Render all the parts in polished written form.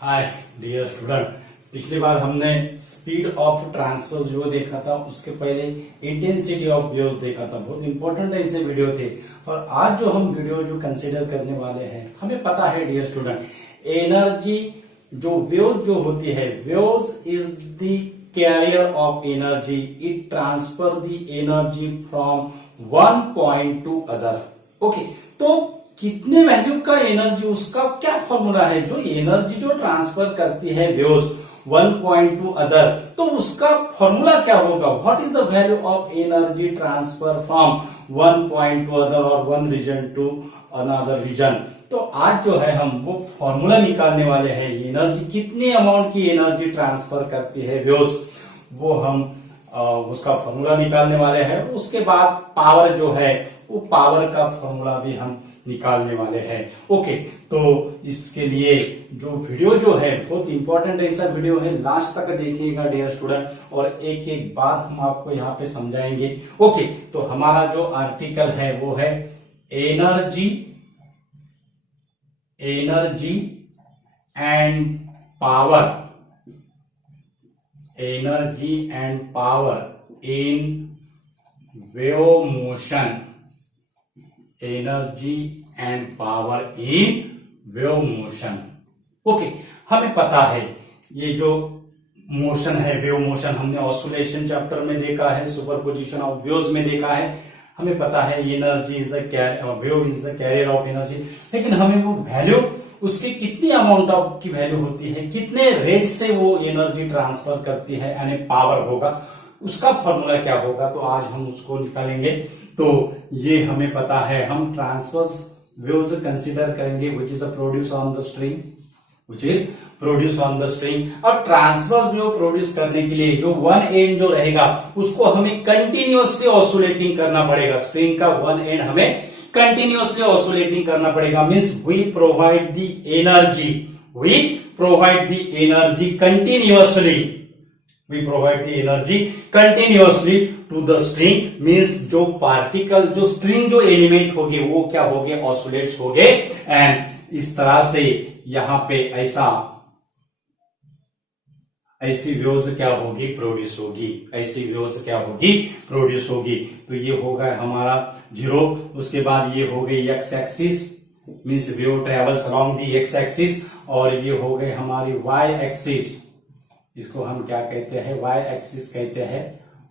Hi dear student, पिछली बार हमने speed of transfer जो देखा था, उसके पहले इंटेंसिटी ऑफ वेव्स देखा था। बहुत इंपॉर्टेंट ऐसे वीडियो थे। और आज जो हम वीडियो जो कंसीडर करने वाले हैं, हमें पता है डियर स्टूडेंट, एनर्जी जो वेव्स जो होती है, waves is the carrier of energy. It transfer the energy from one point to other. Okay, तो कितने वैल्यू का एनर्जी, उसका क्या फॉर्मूला है? जो एनर्जी जो ट्रांसफर करती है waves one point to other, तो उसका फॉर्मूला क्या होगा? What is the value of energy transfer from one point to other और one region to another region. तो आज जो है हम वो फॉर्मूला निकालने वाले हैं। एनर्जी कितने अमाउंट की एनर्जी ट्रांसफर करती है वेव्स, वो हम उसका फॉर्मूला निकालने वाले हैं। उसके बाद पावर जो है, वो पावर का फॉर्मूला भी हम निकालने वाले हैं। ओके, तो इसके लिए जो वीडियो जो है बहुत इंपॉर्टेंट ऐसा वीडियो है, लास्ट तक देखिएगा डियर स्टूडेंट, और एक एक बात हम आपको यहाँ पे समझाएंगे। ओके, तो हमारा जो आर्टिकल है वो है energy and power, energy and power in wave motion, energy and power in wave motion. Okay, हमें पता है ये जो मोशन है, वेव मोशन, हमने ऑसिलेशन चैप्टर में देखा है, सुपरपोजिशन ऑफ वेव्स में देखा है। हमें पता है energy is the wave is the carrier of energy. लेकिन हमें वो वैल्यू, उसकी कितनी अमाउंट ऑफ की वैल्यू होती है, कितने रेट से वो एनर्जी ट्रांसफर करती है, यानी पावर होगा, उसका फॉर्मूला क्या होगा, तो आज हम उसको निकालेंगे। तो ये हमें पता है, हम ट्रांसवर्स वेव्स कंसीडर करेंगे which is produce on the string, which is produce on the string. अब ट्रांसवर्स वेव प्रोड्यूस करने के लिए जो वन एंड जो रहेगा, उसको हमें कंटिन्यूअसली ऑसिलेटिंग करना पड़ेगा। स्ट्रिंग का वन एंड हमें कंटिन्यूअसली ऑसिलेटिंग करना पड़ेगा। Means we provide the energy continuously, we provide the energy continuously to the string। means जो पार्टिकल, जो स्ट्रिंग जो एलिमेंट होंगे वो क्या होंगे? ऑसिलेट्स होंगे। एंड इस तरह से यहां पे ऐसी वेव्स क्या होगी? प्रोड्यूस होगी। ऐसी वेव्स क्या होगी? प्रोड्यूस होगी। तो ये होगा हमारा 0। उसके बाद ये हो गई x axis, means wave travels along the x axis. और ये हो गए हमारी वाई एक्सिस, इसको हम क्या कहते हैं? वाई एक्सिस कहते हैं।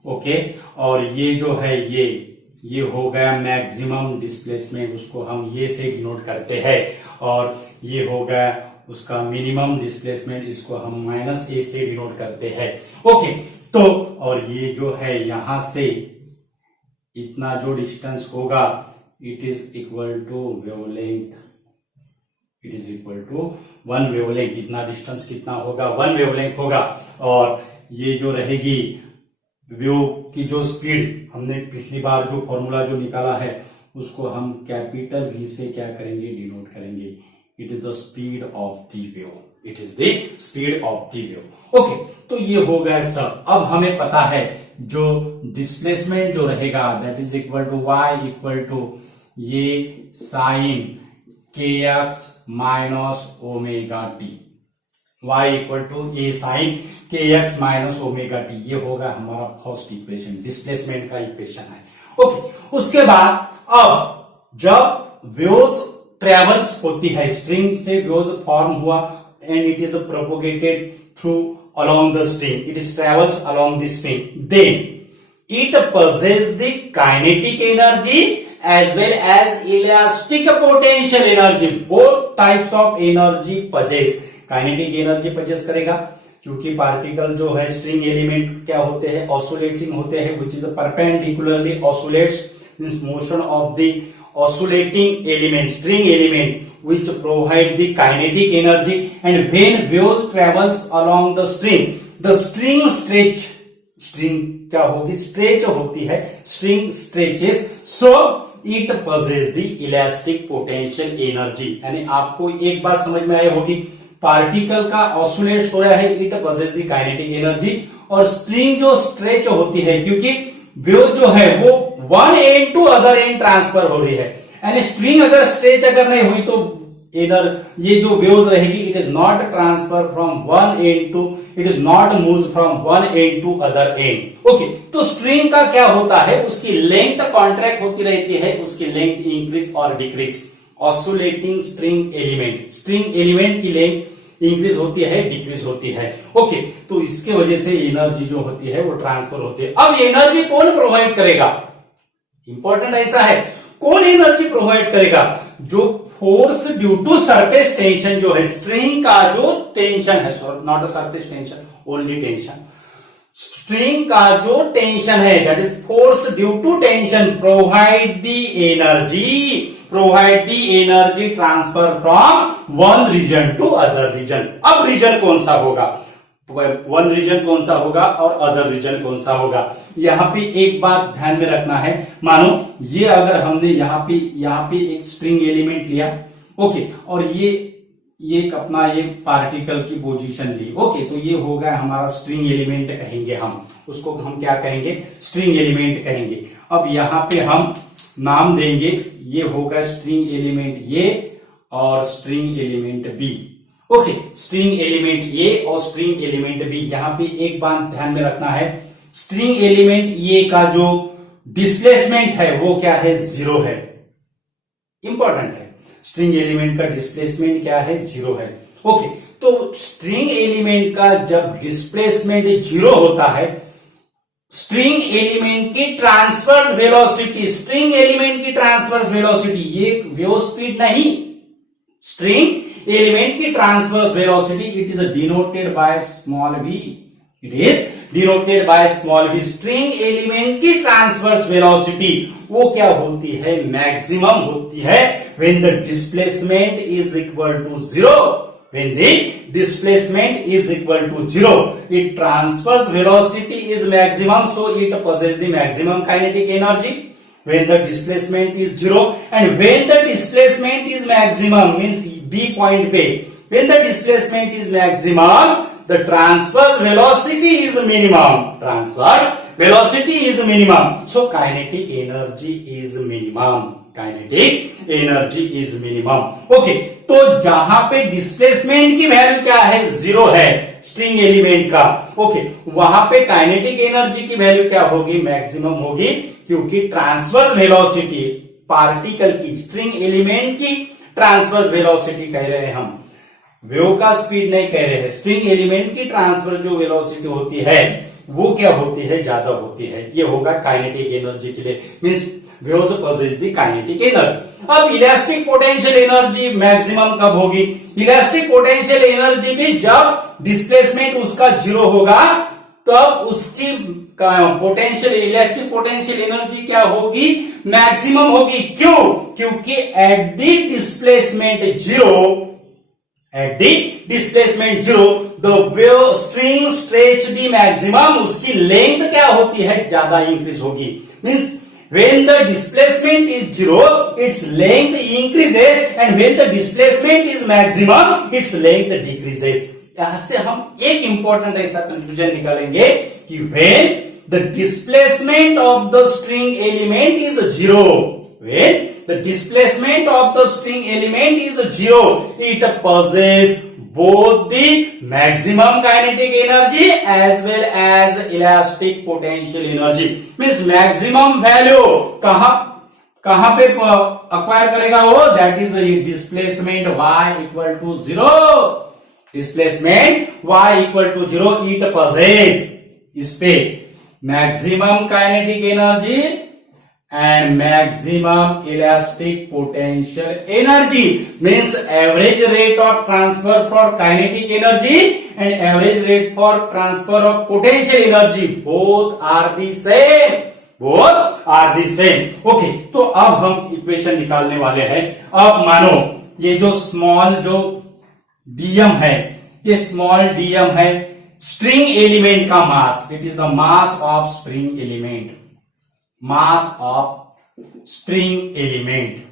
ओके, और ये जो है ये हो गया मैक्सिमम डिस्प्लेसमेंट, उसको हम ये से डिनोट करते हैं। और ये हो गया उसका मिनिमम डिस्प्लेसमेंट, इसको हम माइनस ए से डिनोट करते हैं। ओके, तो और ये जो है यहां से इतना जो डिस्टेंस होगा, it is equal to wavelength, it is equal to one wavelength. इतना डिस्टेंस कितना होगा? वन वेवलेंथ होगा। और ये जो रहेगी वेव की जो स्पीड, हमने पिछली बार जो फॉर्मूला जो निकाला है, उसको हम कैपिटल वी से क्या करेंगे? डिनोट करेंगे। It is the speed of the wave, it is the speed of the wave. Okay, तो ये हो गया सब। अब हमें पता है जो डिस्प्लेसमेंट जो रहेगा, that is equal to Y equal to ये sine kx minus omega T, y equal to ये sine kx minus omega T. ये होगा हमारा फर्स्ट इक्वेशन, डिस्प्लेसमेंट का इक्वेशन है। ओके, उसके बाद अब जब वेव्स ट्रेवल्स होती है, स्ट्रिंग से वेव्स फॉर्म हुआ and it is propagated through along the string, it is travels along the string, then it possess the kinetic energy as well as elastic potential energy। both types of energy possess, kinetic energy possess करेगा, क्योंकि particle जो है, string element क्या होते हैं? Oscillating होते हैं, which is perpendicularly oscillates, means motion of the oscillating element, string element, which provide the kinetic energy। and when waves travels along the string stretch, string क्या होगी? स्ट्रेच होती है, string stretches, so it possess the elastic potential energy. यानी आपको एक बात समझ में आई होगी, पार्टिकल का ऑसिलेट हो रहा है, it possess the kinetic energy. और स्ट्रिंग जो स्ट्रेच होती है, क्योंकि वेव जो है वो one end to other end transfer हो रही है, यानी स्ट्रिंग अगर स्ट्रेच अगर नहीं हुई तो ये जो वेव्स रहेगी, it is not transfer from one end to, it is not move from one end to other end. Okay, तो स्ट्रिंग का क्या होता है, उसकी लेंथ कॉन्ट्रैक्ट होती रहती है, उसकी लेंथ इंक्रीज और डिक्रीज। ऑसिलेटिंग स्ट्रिंग एलिमेंट की लेंथ इंक्रीज होती है, डिक्रीज होती है। ओके, तो इसके वजह से एनर्जी जो होती है वो ट्रांसफर होती है। अब एनर्जी कौन प्रोवाइड करेगा, इंपॉर्टेंट ऐसा है, कौन एनर्जी प्रोवाइड करेगा, जो force due to surface tension जो है, स्ट्रिंग का जो टेंशन है, not a surface tension, only tension, string का जो टेंशन है, that is force due to tension provide the energy transfer from one region to other region. अब region कौन सा होगा, वन रीजन कौन सा होगा और अदर रीजन कौन सा होगा। यहां पे एक बात ध्यान में रखना है, मानो ये अगर हमने यहाँ पे एक स्ट्रिंग एलिमेंट लिया, ओके, और ये अपना ये पार्टिकल की पोजीशन ली, ओके, तो ये होगा हमारा स्ट्रिंग एलिमेंट कहेंगे हम उसको, हम क्या कहेंगे, स्ट्रिंग एलिमेंट कहेंगे। अब यहाँ पे हम नाम देंगे, ये होगा स्ट्रिंग एलिमेंट ए और string element B. Okay, string element A और स्ट्रिंग एलिमेंट बी। यहां पे एक बात ध्यान में रखना है, स्ट्रिंग एलिमेंट ए का जो डिस्प्लेसमेंट है वो क्या है, 0 है, इंपॉर्टेंट है, स्ट्रिंग एलिमेंट का डिस्प्लेसमेंट क्या है, 0 है। ओके, तो स्ट्रिंग एलिमेंट का जब डिस्प्लेसमेंट 0 होता है, स्ट्रिंग एलिमेंट की ट्रांसवर्स वेलोसिटी, स्ट्रिंग एलिमेंट की ट्रांसवर्स वेलोसिटी, ये वेव स्पीड नहीं, स्ट्रिंग एलिमेंट की transverse velocity, it is denoted by small v, it is denoted by small v। String element की ट्रांसवर्स वेलोसिटी वो क्या होती है, मैक्सिमम होती है when the displacement is equal to 0। When the displacement is equal to 0, its transverse velocity is maximum, so it possesses the maximum kinetic energy. When the displacement is 0 and when the displacement is maximum, means B point पे, when the displacement is maximum, the transverse velocity is minimum. Transverse velocity is minimum, so kinetic energy is minimum. Kinetic energy is minimum. Okay, तो जहां पे displacement की value क्या है, 0 है string element का, okay, वहां पे काइनेटिक एनर्जी की वैल्यू क्या होगी, मैक्सिमम होगी, क्योंकि ट्रांसवर्स वेलोसिटी पार्टिकल की, स्ट्रिंग एलिमेंट की ट्रांसवर्स वेलोसिटी कह रहे हैं हम, वेव का स्पीड नहीं कह रहे हैं, स्ट्रिंग एलिमेंट की ट्रांसवर्स जो वेलोसिटी होती है वो क्या होती है, ज्यादा होती है। ये होगा काइनेटिक एनर्जी के लिए, means waves possess the kinetic energy। अब इलास्टिक पोटेंशियल एनर्जी मैक्सिमम कब होगी, इलास्टिक पोटेंशियल एनर्जी भी जब डिस्प्लेसमेंट उसका 0 होगा तब उसकी पोटेंशियल, इलास्टिक पोटेंशियल एनर्जी क्या होगी, मैक्सिमम होगी। क्यों, क्योंकि at the displacement 0 the wave string stretch the maximum, उसकी लेंथ क्या होती है, ज्यादा इंक्रीज होगी। Means when the displacement is 0, its length increases, and when the displacement is maximum, its length decreases। यहां से हम एक इंपॉर्टेंट ऐसा कंक्लूजन निकालेंगे कि when the displacement of the string element is 0, when the displacement of the string element is 0, it possesses both the maximum kinetic energy as well as elastic potential energy। Means maximum value कहां पे acquire करेगा वो, that is displacement y equal to 0, displacement y equal to 0, it possesses इस पे maximum kinetic energy and maximum elastic potential energy, means average rate of transfer for kinetic energy and average rate for transfer of potential energy, both are the same। okay, तो अब हम equation निकालने वाले हैं। अब मानो ये जो स्मॉल जो dm है, ये स्मॉल dm है स्ट्रिंग एलिमेंट का mass, it is the mass of string element, mass of string element,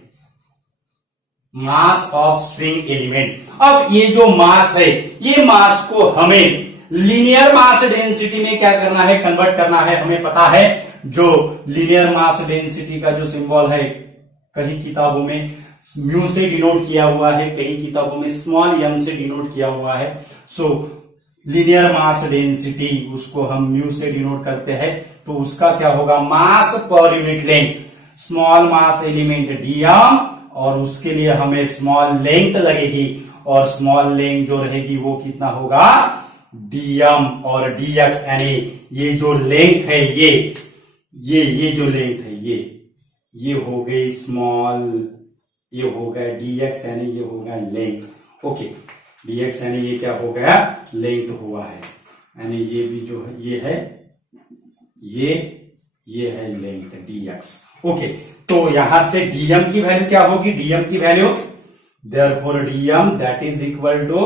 mass of string element. अब ये जो मास है, ये मास को हमें लीनियर मास डेंसिटी में क्या करना है, कन्वर्ट करना है। हमें पता है जो लीनियर मास डेंसिटी का जो सिंबल है कहीं किताबों में म्यू से डिनोट किया हुआ है, कई किताबों में स्मॉल m से डिनोट किया हुआ है। सो लीनियर मास डेंसिटी उसको हम म्यू से डिनोट करते हैं, तो उसका क्या होगा, mass per unit length, small mass element dm, और उसके लिए हमें स्मॉल लेंथ लगेगी, और स्मॉल लेंथ जो रहेगी वो कितना होगा, dm और dx, यानी ये जो लेंथ है ये जो लेंथ है ये हो गई स्मॉल, ये हो गया dx, यानी ये हो गया लेंथ। ओके, dx यानी ये क्या हो गया, लेंथ हुआ है, यानी ये भी जो है ये है, ये है लेंथ dx। ओके, तो यहां से dm की वैल्यू क्या होगी, dm की value therefore dm that is equal to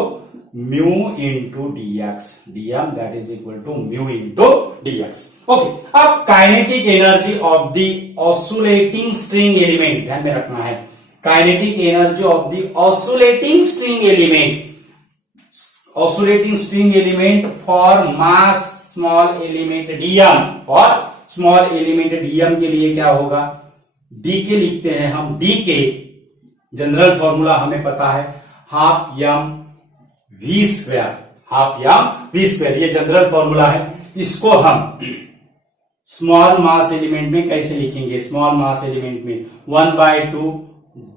mu into dx, dm that is equal to mu into dx। Okay, अब kinetic energy of the oscillating string element ध्यान में रखना है, kinetic energy of the oscillating string element, oscillating string element for mass small element dm, और small element dm के लिए क्या होगा, dk लिखते हैं हम, dk जनरल फॉर्मूला हमें पता है half m v square, half m v square, ये जनरल फॉर्मूला है। इसको हम स्मॉल मास एलिमेंट में कैसे लिखेंगे, स्मॉल मास एलिमेंट में 1/2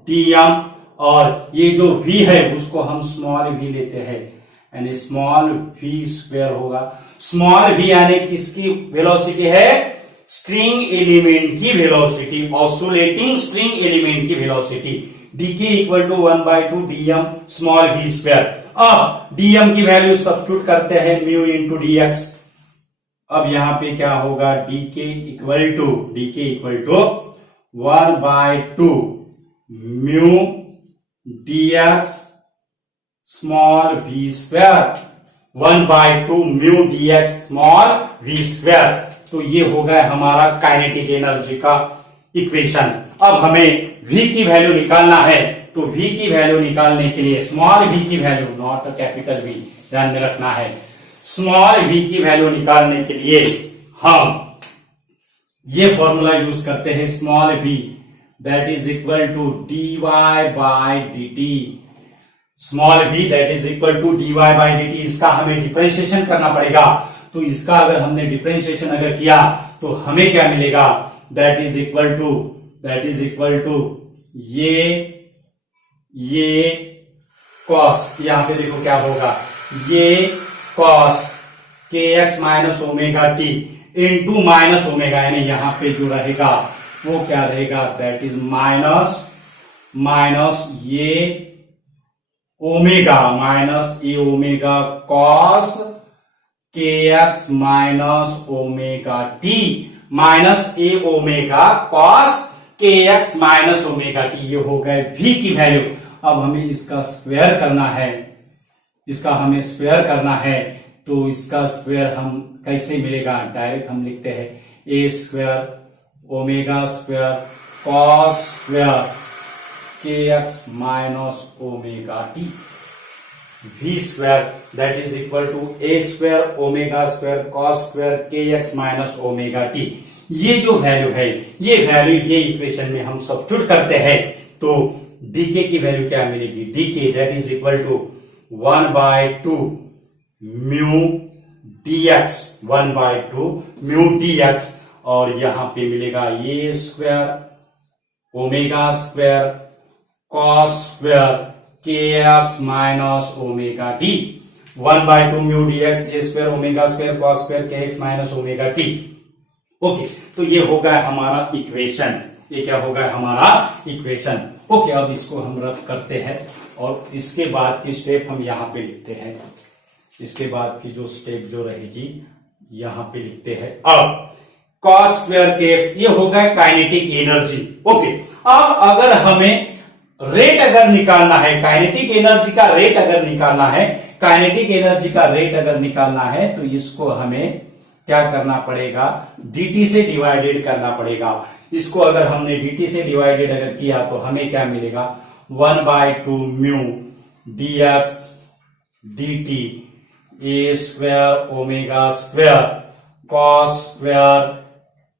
dm, और ये जो v है उसको हम स्मॉल v लेते हैं, यानी स्मॉल v स्क्वायर होगा। स्मॉल v यानी किसकी वेलोसिटी है, स्ट्रिंग एलिमेंट की वेलोसिटी, ऑसिलेटिंग स्ट्रिंग एलिमेंट की velocity, dk equal to 1/2 dm small v square. अब dm की वैल्यू सब्स्टिट्यूट करते हैं म्यू इंटू dx, अब यहां पे क्या होगा, dk equal to 1/2 mu dx small v square, 1/2 mu dx small v square. तो ये हो गया हमारा काइनेटिक एनर्जी का इक्वेशन। अब हमें v की वैल्यू निकालना है, तो v की वैल्यू निकालने के लिए स्मॉल v की वैल्यू, नॉट कैपिटल V, ध्यान में रखना है, स्मॉल v की वैल्यू निकालने के लिए हम ये फॉर्मूला यूज करते हैं, small v that is equal to dy by dt, small v that is equal to dy by dt। इसका हमें डिफरेंशिएशन करना पड़ेगा, तो इसका अगर हमने डिफरेंशिएशन अगर किया तो हमें क्या मिलेगा, दैट इज इक्वल टू ये कॉस, यहां पे देखो क्या होगा, ये cos kx minus omega T into minus omega, यानी यहां पे जो रहेगा वो क्या रहेगा, दैट इज माइनस ये omega, minus A omega cos kx minus omega T, minus A omega cos kx minus omega T. ये हो गए v की वैल्यू। अब हमें इसका स्क्वायर करना है, तो इसका स्क्वायर हम कैसे मिलेगा, डायरेक्ट हम लिखते हैं a square omega square cos square kx minus omega t, v square that is equal to a square omega square cos square kx minus omega T. ये जो वैल्यू है, ये वैल्यू ये इक्वेशन में हम सब्स्टिट्यूट करते हैं, तो dk की वैल्यू क्या मिलेगी, dk that is equal to 1/2 mu dx, 1/2 mu dx, और यहां पे मिलेगा ये square omega square cos square kx minus omega T, 1/2 mu dx, A square omega square cos square kx minus omega T. Okay, तो ये हो गया हमारा इक्वेशन, ये क्या हो गया हमारा इक्वेशन। ओके, अब इसको हम रद्द करते हैं, और इसके बाद की स्टेप हम यहां पे लिखते हैं, इसके बाद की जो स्टेप जो रहेगी यहां पे लिखते हैं। अब कॉस स्क्वायर kx, ये हो गया काइनेटिक एनर्जी। ओके, अब अगर हमें रेट अगर निकालना है, काइनेटिक एनर्जी का रेट अगर निकालना है, तो इसको हमें क्या करना पड़ेगा, dt से डिवाइडेड करना पड़ेगा। इसको अगर हमने dt से डिवाइडेड अगर किया तो हमें क्या मिलेगा, 1/2 mu dx dt a square omega square cos square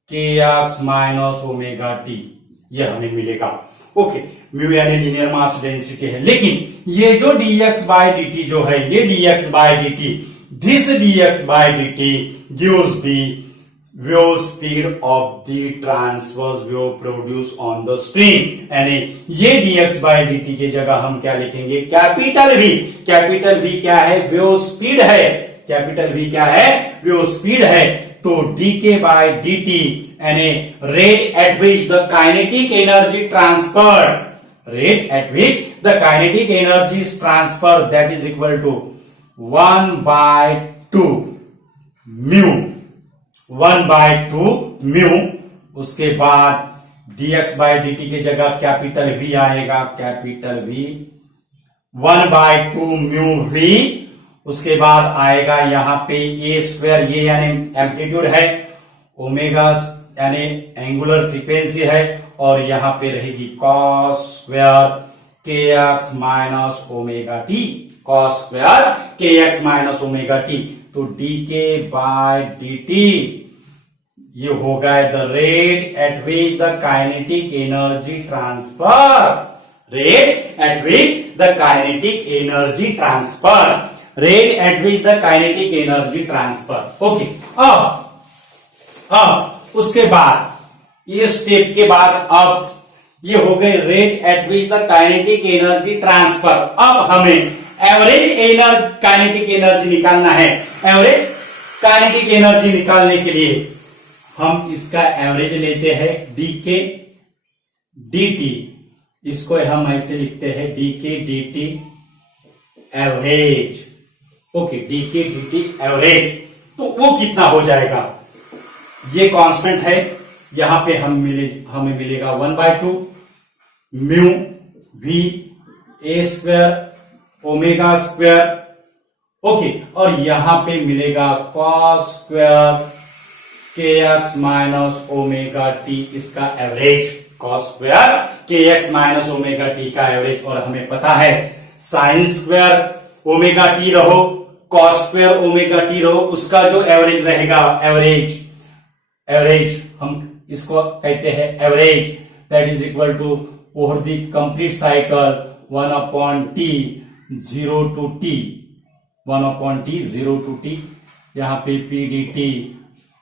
kx minus omega T, यह हमें मिलेगा। ओके, म्यू यानी लीनियर मास डेंसिटी है। लेकिन ये जो dx बाय dt जो है, ये dx by dt, this dx by dt gives the wave speed of the transverse wave produced on the spring। यानी ये dx बाय dt की जगह हम क्या लिखेंगे, कैपिटल V। कैपिटल V क्या है, वेव स्पीड है। कैपिटल V क्या है, वेव स्पीड है। तो dk बाय dt यानी rate at which the kinetic energy transferred, rate at which the kinetic energy is transferred, that is equal to 1 by 2 mu, 1 by 2 mu। उसके बाद dx by dt की जगह capital V आएगा, capital V 1 by 2 mu V। उसके बाद आएगा यहां पे a स्क्वायर, ये यानी एम्पलीट्यूड है, ओमेगा यानी एंगुलर फ्रीक्वेंसी है, और यहां पे रहेगी cos square kx minus omega T, cos square kx minus omega T. तो dk बाय dt ये होगा the rate at which the kinetic energy transfer, rate at which the kinetic energy transfer, rate at which the kinetic energy transfer. Okay, अब उसके बाद ये step के बाद अब ये हो गए rate at which the kinetic energy transfer. अब हमें एवरेज काइनेटिक एनर्जी निकालना है। एवरेज काइनेटिक एनर्जी निकालने के लिए हम इसका एवरेज लेते हैं, डीके dt, इसको हम ऐसे लिखते हैं dk dt average. Okay, dk dt average, तो वो कितना हो जाएगा, ये कांस्टेंट है, यहां पे हमें मिलेगा 1 by 2 mu v a square omega square. Okay, और यहां पे मिलेगा cos square kx minus omega T, इसका average, cos square kx minus omega T का एवरेज। और हमें पता है साइन स्क्वायर ओमेगा टी रहो, cos स्क्वायर ओमेगा टी रहो, उसका जो एवरेज रहेगा, एवरेज हम इसको कहते हैं average, that is equal to over the complete cycle 1 upon t 0 to t, 1 upon t 0 to t, यहां पे पी डी टी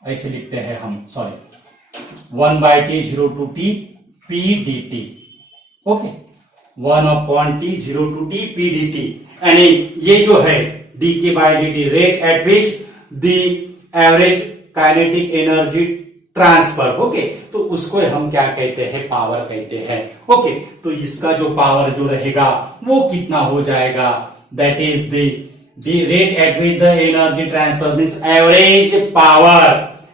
ऐसे लिखते हैं हम, sorry 1 by t 0 to t p d t. Okay, 1 upon t 0 to t p d t, यानी ये जो है d k by d t, rate at which the average kinetic energy transfer. Okay, तो उसको हम क्या कहते हैं, पावर कहते हैं। ओके, तो इसका जो पावर जो रहेगा वो कितना हो जाएगा, that is the rate at which the energy transfer means average power,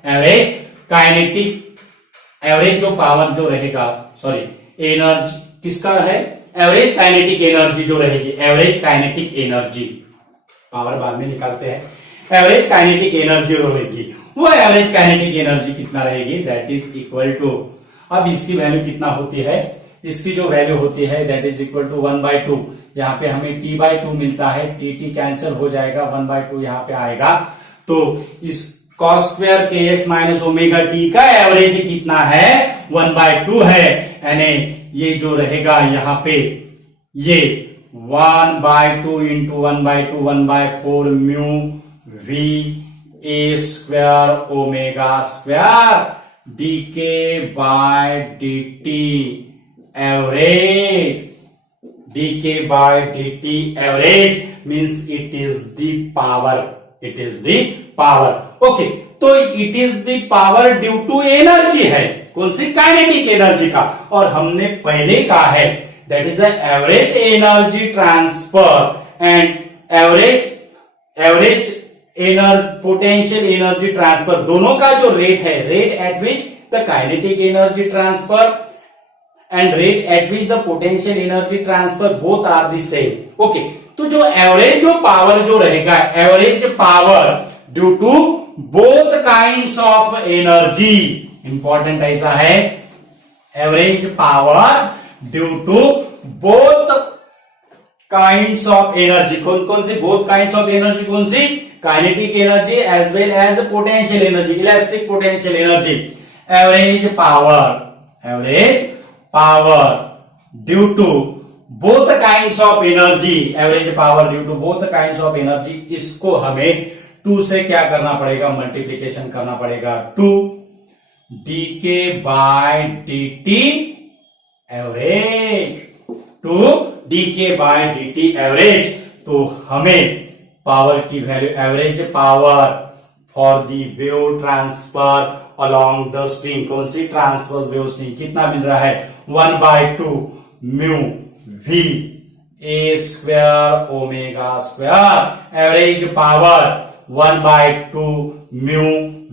average kinetic, average जो पावर जो रहेगा, सॉरी एनर्जी किसका है, एवरेज काइनेटिक एनर्जी जो रहेगी, एवरेज काइनेटिक एनर्जी, पावर बाद में निकालते हैं, एवरेज काइनेटिक एनर्जी रहेगी, वो एवरेज काइनेटिक एनर्जी कितना रहेगी, दैट इज इक्वल टू, अब इसकी वैल्यू कितना होती है, इसकी जो वैल्यू होती है that is equal to 1 by 2, यहाँ पे हमें t by 2 मिलता है, टी कैंसिल हो जाएगा, 1 by 2 यहाँ पे आएगा। तो इस cos square kx minus omega T का एवरेज कितना है, 1 by 2 है, यानी ये जो रहेगा यहाँ पे ये 1 by 2 into 1 by 2 1 by 4 mu v a square omega square D K by D T average, D K by D T average means it is the power, it is the power. Okay, तो it is the power due to energy है, कौन सी, kinetic energy का, और हमने पहले कहा है that is the average energy transfer and average potential energy transfer, दोनों का जो रेट है, rate at which the kinetic energy transfer and rate at which the potential energy transfer both are the same. Okay, तो जो average जो power जो रहेगा, average power due to both kinds of energy, important ऐसा है, average power due to both kinds of energy, कौन कौन सी, बोथ काइंड्स ऑफ एनर्जी कौन सी, kinetic energy as well as potential energy, elastic potential energy, average power due to both kinds of energy, average power due to both kinds of energy, इसको हमें 2 से क्या करना पड़ेगा, मल्टीप्लीकेशन करना पड़ेगा, 2 dk by dt average, 2 dk by dt average. तो हमें पावर की value, average power for the wave transfer along the string, कौन सी ट्रांसवर्स वेव स्ट्रिंग, कितना मिल रहा है, 1/2 mu v a square omega square, average power 1/2 mu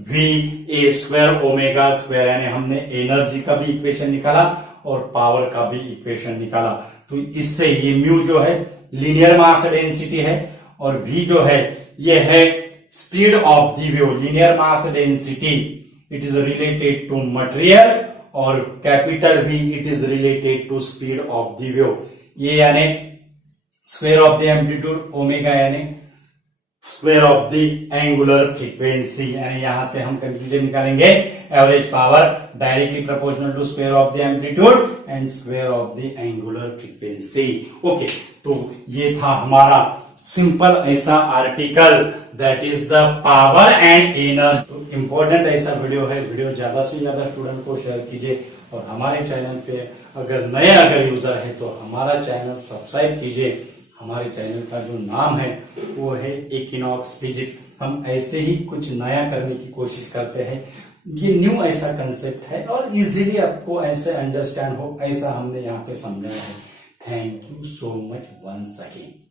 v a square omega square, यानी हमने एनर्जी का भी इक्वेशन निकाला और पावर का भी इक्वेशन निकाला। तो इससे ये म्यू जो है लीनियर मास डेंसिटी है और v जो है ये है speed of the wave, linear mass density it is related to material, और capital V it is related to speed of the wave. ये यानी square of the amplitude, omega यानी square of the angular frequency, यानी यहां से हम conclusion निकालेंगे average power directly proportional to square of the amplitude and square of the angular frequency. Okay, तो ये था हमारा सिंपल ऐसा article, that is the power and energy. तो इंपॉर्टेंट ऐसा वीडियो है, वीडियो ज्यादा से ज्यादा स्टूडेंट को शेयर कीजिए, और हमारे चैनल पे अगर यूजर है तो हमारा चैनल सब्सक्राइब कीजिए। हमारे चैनल का जो नाम है वो है इक्विनॉक्स फिजिक्स। हम ऐसे ही कुछ नया करने की कोशिश करते हैं, ये न्यू ऐसा कंसेप्ट है और इजीली आपको ऐसे अंडरस्टैंड हो, ऐसा हमने यहाँ पे समझाया है। Thank you so much once again.